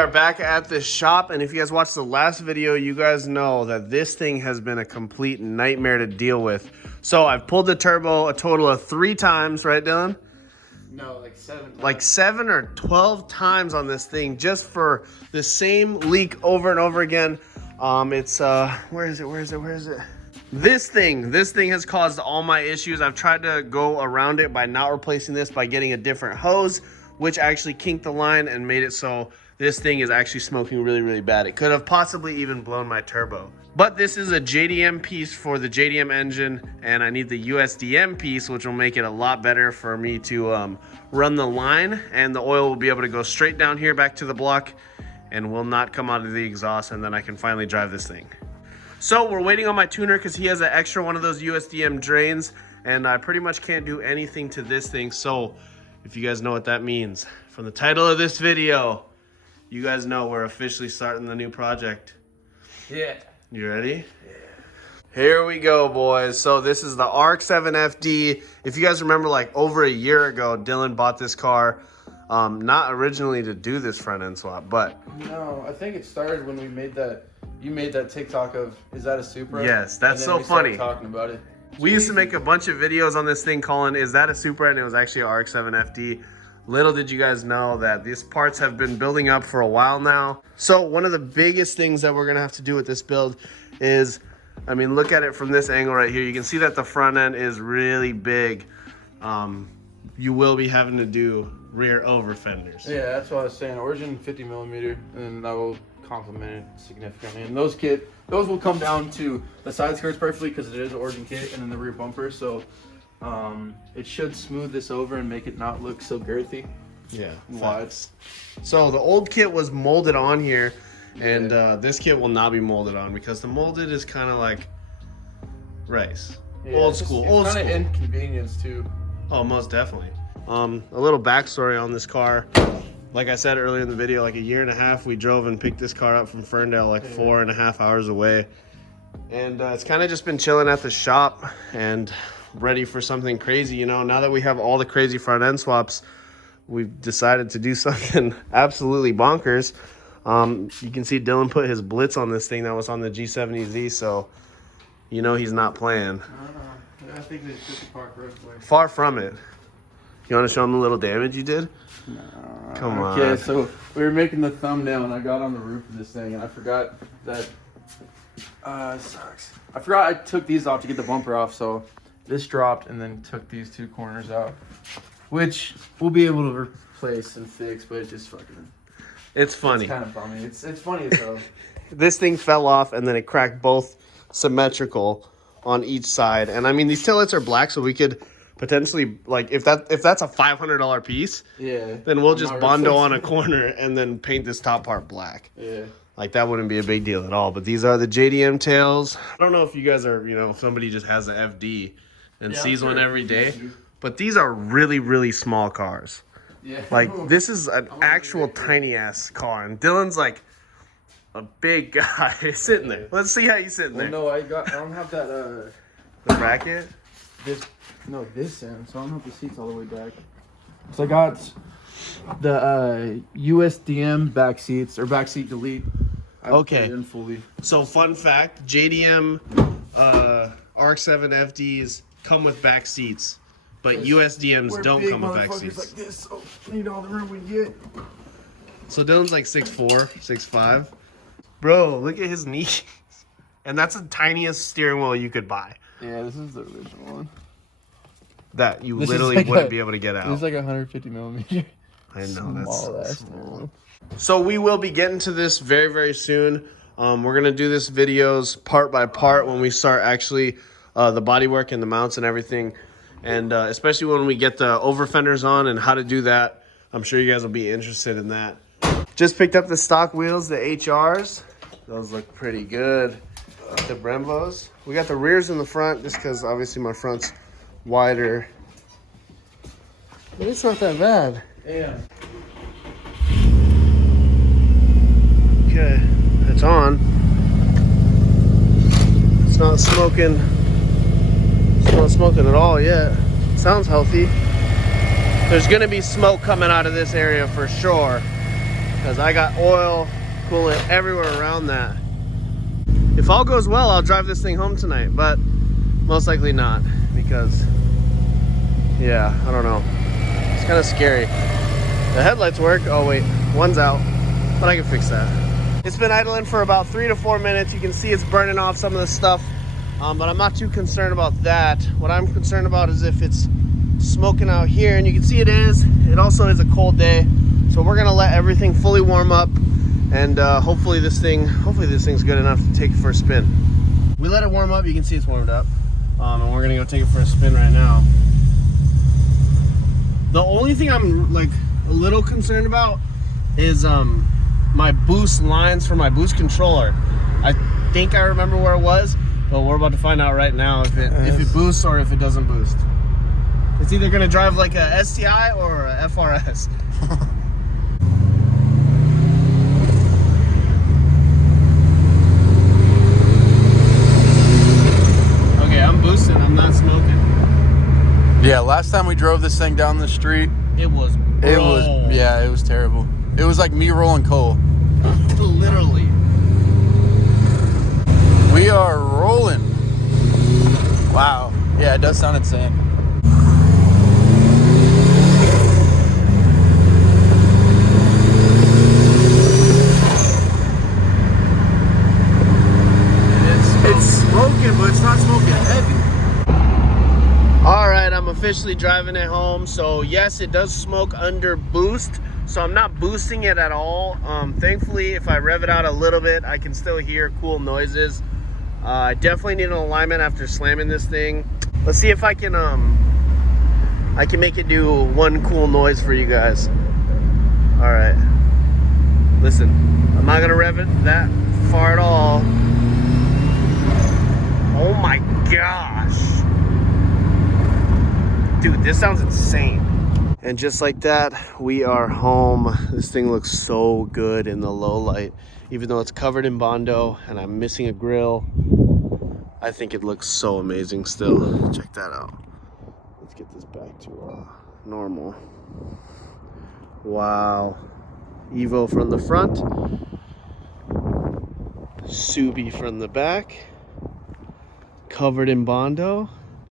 are back at the shop, and if you guys watched the last video, you guys know that this thing has been a complete nightmare to deal with. So I've pulled the turbo a total of 3 times, right, Dylan? No, like 7 times. Like 7 or 12 times on this thing, just for the same leak over and over again. It's where is it? This thing has caused all my issues. I've tried to go around it by not replacing this, by getting a different hose, which actually kinked the line and made it so this thing is actually smoking really, really bad. It could have possibly even blown my turbo. But this is a JDM piece for the JDM engine, and I need the USDM piece, which will make it a lot better for me to run the line, and the oil will be able to go straight down here back to the block and will not come out of the exhaust, and then I can finally drive this thing. So we're waiting on my tuner because he has an extra one of those USDM drains, and I pretty much can't do anything to this thing. So if you guys know what that means, from the title of this video, you guys know we're officially starting the new project. Yeah. You ready? Yeah. Here we go, boys. So this is the RX7 FD. If you guys remember, like over a year ago, Dylan bought this car. Not originally to do this front end swap, but no, I think it started when we made that. You made that TikTok of, is that a Supra? Yes, that's so funny. Talking about it. We used to make a bunch of videos on this thing calling, is that a Supra? And it was actually a RX7 FD. Little did you guys know that these parts have been building up for a while now. So one of the biggest things that we're gonna have to do with this build is, I mean, look at it from this angle right here. You can see that the front end is really big. You will be having to do rear over fenders. Yeah, that's what I was saying. Origin 50 millimeter, and that will complement it significantly. And those will come down to the side skirts perfectly because it is an Origin kit, and then the rear bumper. So it should smooth this over and make it not look so girthy. Yeah, wide. So the old kit was molded on here, and this kit will not be molded on because the molded is kind of like rice. Yeah, old school. Kind of inconvenience too. Oh, most definitely. A little backstory on this car. Like I said earlier in the video, like a year and a half, we drove and picked this car up from Ferndale, like 4.5 hours away. And it's kind of just been chilling at the shop and ready for something crazy. You know, now that we have all the crazy front end swaps, we've decided to do something absolutely bonkers. You can see Dylan put his blitz on this thing that was on the G70Z, so you know he's not playing. I think they took the park right away. Far from it. You want to show him the little damage you did? No. Come on. Okay, so we were making the thumbnail, and I got on the roof of this thing, and I forgot that. It sucks. I forgot I took these off to get the bumper off, so this dropped, and then took these 2 corners out, which we'll be able to replace and fix, but it just fucking. It's funny. It's kind of funny. It's funny as hell. This thing fell off, and then it cracked both symmetrical on each side. And I mean, these taillights are black, so we could potentially, like, if that's a $500 piece, yeah, then we'll just Bondo on a corner and then paint this top part black. Yeah, like that wouldn't be a big deal at all. But these are the JDM tails. I don't know if you guys are, you know, if somebody just has an FD and sees one every day, but these are really, really small cars. Yeah, like this is an actual tiny ass car, and Dylan's like a big guy sitting there. Let's see how he's sitting there. No, I don't have that the bracket. This end, so I don't have the seats all the way back. So I got the USDM back seats, or back seat delete. Okay. In fully. So fun fact, JDM RX7 FDs come with back seats, but USDMs don't come with back seats. Like this, so we need all the room we get. So Dylan's like 6'4", 6'5". Bro, look at his knees. And that's the tiniest steering wheel you could buy. Yeah, this is the original one. That you literally wouldn't be able to get out. It's like 150 millimeter. I know, that's so small. That's So we will be getting to this very, very soon. We're going to do this videos part by part when we start actually the bodywork and the mounts and everything. And especially when we get the over fenders on and how to do that. I'm sure you guys will be interested in that. Just picked up the stock wheels, the HRs. Those look pretty good. The Brembos. We got the rears in the front just because obviously my front's wider. But it's not that bad. Yeah. Okay, it's on. It's not smoking. It's not smoking at all yet. Sounds healthy. There's gonna be smoke coming out of this area for sure. because I got oil, coolant everywhere around that. If all goes well, I'll drive this thing home tonight, but most likely not, because yeah, I don't know. It's kind of scary. The headlights work. Oh wait, one's out, but I can fix that. It's been idling for about 3 to 4 minutes. You can see it's burning off some of the stuff, but I'm not too concerned about that. What I'm concerned about is if it's smoking out here, and you can see it is. It also is a cold day, so we're gonna let everything fully warm up, and hopefully this thing's good enough to take it for a spin. We let it warm up. You can see it's warmed up, and we're gonna go take it for a spin right now. The only thing I'm like a little concerned about is my boost lines for my boost controller. I think I remember where it was, but we're about to find out right now if it boosts or if it doesn't boost. It's either gonna drive like a STI or a FRS. Okay, I'm boosting, I'm not smoking. Yeah, last time we drove this thing down the street, it was terrible. It was like me rolling coal. Literally. We are rolling. Wow. Yeah, it does sound insane. It's smoking, but it's not smoking heavy. All right, I'm officially driving it home. So yes, it does smoke under boost, so I'm not boosting it at all. Thankfully, if I rev it out a little bit, I can still hear cool noises. I definitely need an alignment after slamming this thing. Let's see if I can make it do one cool noise for you guys. All right, listen, I'm not gonna rev it that far at all. Oh my gosh. Dude, this sounds insane. And just like that, we are home. This thing looks so good in the low light. Even though it's covered in Bondo and I'm missing a grill, I think it looks so amazing still. Check that out. Let's get this back to normal. Wow. Evo from the front. Subi from the back. Covered in Bondo.